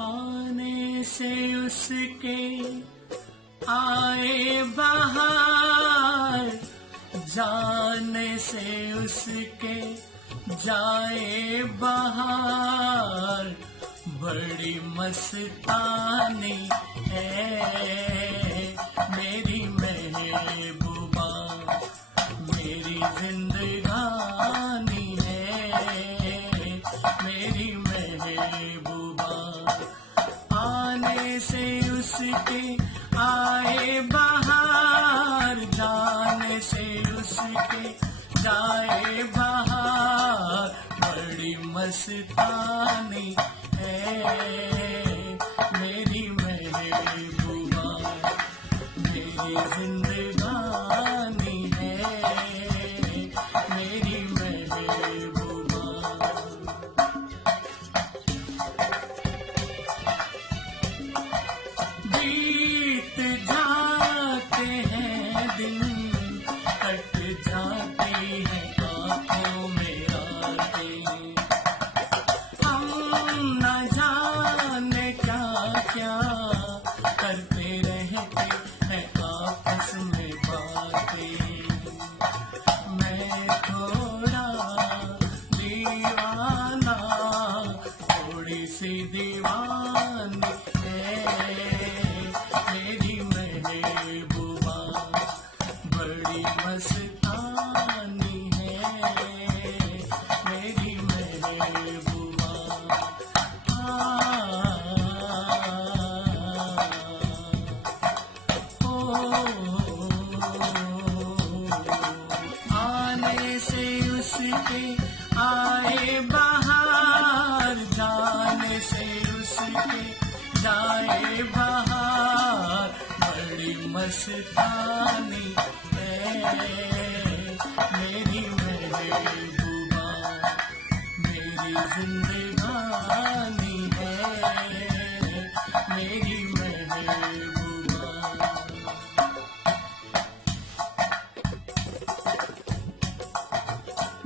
आने से उसके आए बहार, जाने से उसके जाए बहार। बड़ी मस्तानी है मेरी महबूबा, मेरी जिंदगानी है मेरी महबूबा। आने से उसके आए बहार, जाने से उसके जाए बहार। बड़ी मस्तानी है मेरी महबूबा, मेरी जिंदगानी है मेरी महबूबा। बीत जाते हैं दिन, कट जाती है आँखों में रातें। हम न जाने क्या क्या करते रहते हैं आपस में बातें। मैं थोड़ा दीवाना, थोड़ी सी दीवानी है मेरी महबूबा। बड़ी मस्तानी है मेरी महबूबा। आने से उसके आए बहार, जाने से उसके जाए बहार। बड़ी मस्तानी है मेरी महबूबा, मेरी जिंदगानी है मेरी महबूबा।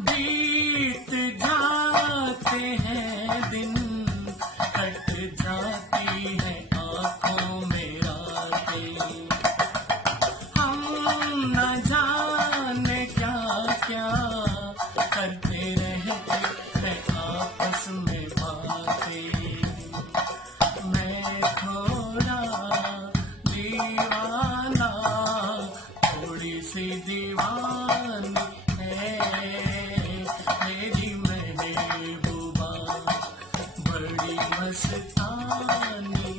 बीत जाते हैं दिन, कट जाती है आँखों में रातें। हम न जाने क्या क्या करते रहते हैं आपस में बातें। मैं थोड़ा दीवाना, थोड़ी सी दीवानी है मेरी महबूबा। बड़ी मस्तानी